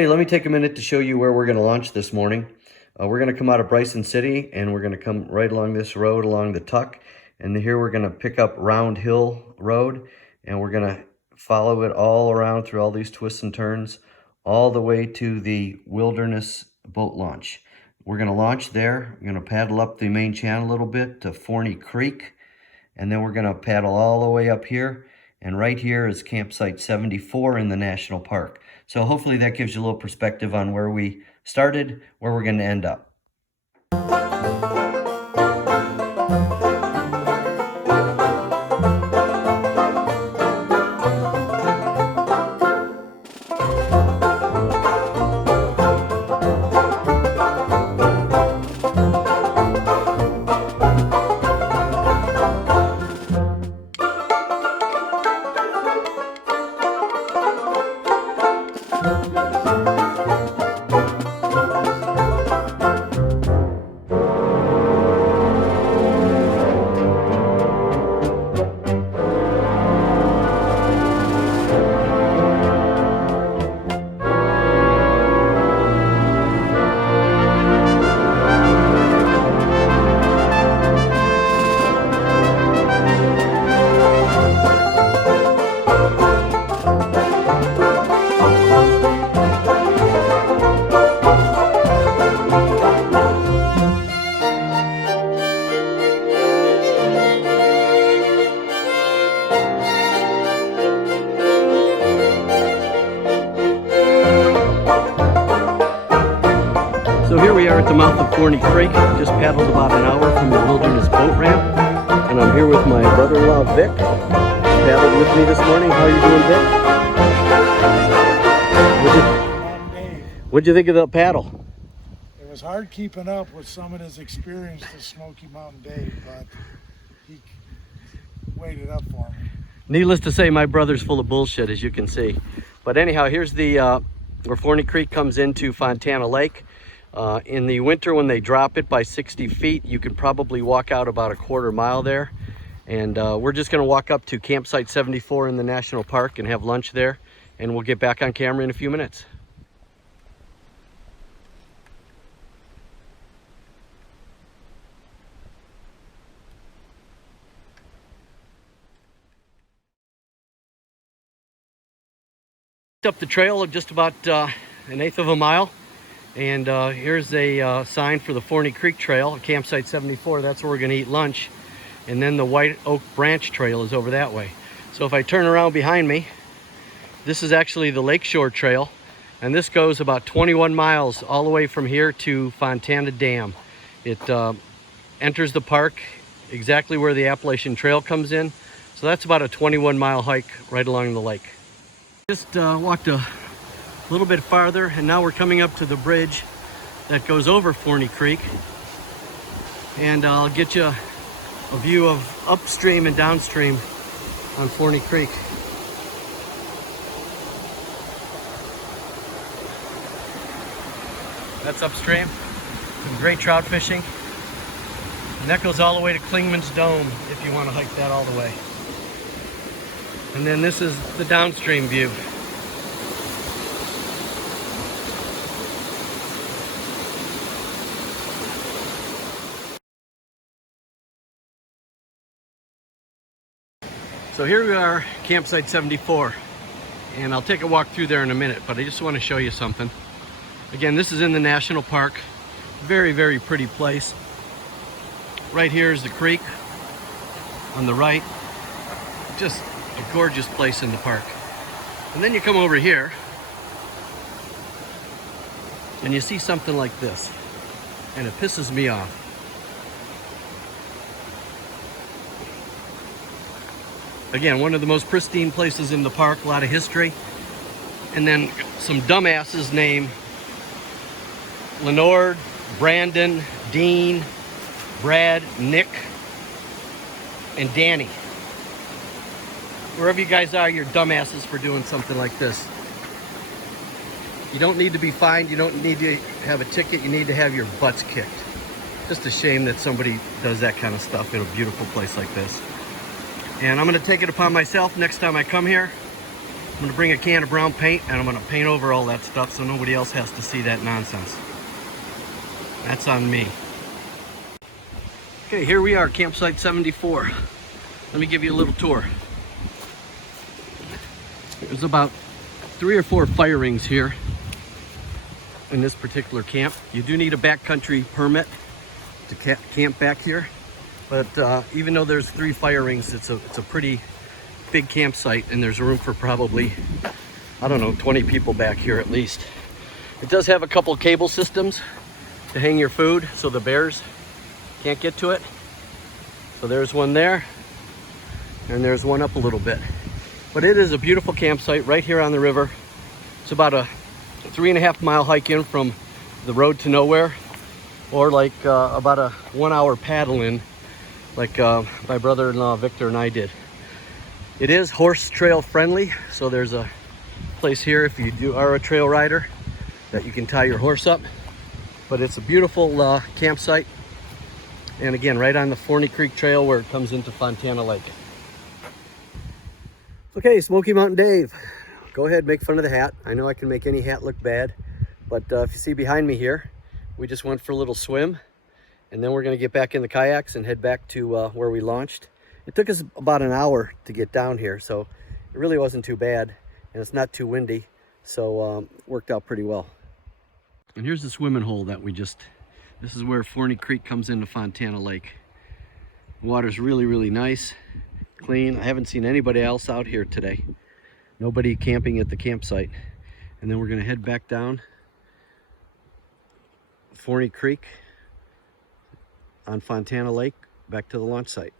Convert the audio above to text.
Okay, let me take a minute to show you where we're going to launch this morning. We're going to come out of Bryson City, and we're going to come right along this road along the Tuck. And here we're going to pick up Round Hill Road, and we're going to follow it all around through all these twists and turns, all the way to the Wilderness boat launch. We're going to launch there. We're going to paddle up the main channel a little bit to Forney Creek, and then we're going to paddle all the way up here. And right here is campsite 74 in the national park. So hopefully that gives you a little perspective on where we started, where we're going to end up. So here we are at the mouth of Forney Creek. Just paddled about an hour from the Wilderness boat ramp. And I'm here with my brother-in-law, Vic. Paddled with me this morning. How are you doing, Vic? What'd you think of the paddle? It was hard keeping up with some of his experience to Smoky Mountain Dave, but he weighed it up for me. Needless to say, my brother's full of bullshit, as you can see. But anyhow, here's the where Forney Creek comes into Fontana Lake. In the winter, when they drop it by 60 feet, you could probably walk out about a quarter mile there. And we're just going to walk up to campsite 74 in the national park and have lunch there. And we'll get back on camera in a few minutes. Up the trail of just about an eighth of a mile. And here's a sign for the Forney Creek Trail, campsite 74. That's where we're going to eat lunch. And then the White Oak Branch Trail is over that way. So if I turn around behind me, this is actually the Lakeshore Trail. And this goes about 21 miles all the way from here to Fontana Dam. It enters the park exactly where the Appalachian Trail comes in. So that's about a 21-mile hike right along the lake. Just walked a little bit farther, and now we're coming up to the bridge that goes over Forney Creek, and I'll get you a view of upstream and downstream on Forney Creek. That's upstream. Some great trout fishing, and that goes all the way to Klingman's Dome if you want to hike that all the way. And then this is the downstream view. So here we are, campsite 74, and I'll take a walk through there in a minute, but I just want to show you something. Again, this is in the national park. Very, very pretty place. Right here is the creek on the right. Just a gorgeous place in the park. And then you come over here and you see something like this, and it pisses me off. Again, one of the most pristine places in the park, a lot of history. And then some dumbasses named Lenore, Brandon, Dean, Brad, Nick, and Danny. Wherever you guys are, you're dumbasses for doing something like this. You don't need to be fined, you don't need to have a ticket, you need to have your butts kicked. Just a shame that somebody does that kind of stuff in a beautiful place like this. And I'm going to take it upon myself next time I come here I'm gonna bring a can of brown paint and I'm gonna paint over all that stuff so nobody else has to see that nonsense. That's on me. Okay, here we are, campsite 74. Let me give you a little tour. There's about 3 or 4 fire rings here in this particular camp. You do need a backcountry permit to camp back here, but even though there's 3 fire rings, it's a pretty big campsite, and there's room for probably, I don't know, 20 people back here at least. It does have a couple cable systems to hang your food so the bears can't get to it. So there's one there, and there's one up a little bit. But it is a beautiful campsite right here on the river. It's about a 3.5 mile hike in from the road to nowhere, or like about a 1 hour paddle in, like my brother-in-law Victor and I did. It is horse trail friendly, so there's a place here if you are a trail rider that you can tie your horse up. But it's a beautiful campsite, and again, right on the Forney Creek Trail where it comes into Fontana Lake. Okay, Smoky Mountain Dave, go ahead, make fun of the hat. I know I can make any hat look bad, but if you see behind me here, we just went for a little swim, and then we're gonna get back in the kayaks and head back to where we launched. It took us about an hour to get down here, so it really wasn't too bad, and it's not too windy, so worked out pretty well. And here's the swimming hole that this is where Forney Creek comes into Fontana Lake. The water's really, really nice, clean. I haven't seen anybody else out here today. Nobody camping at the campsite. And then we're gonna head back down Forney Creek on Fontana Lake back to the launch site.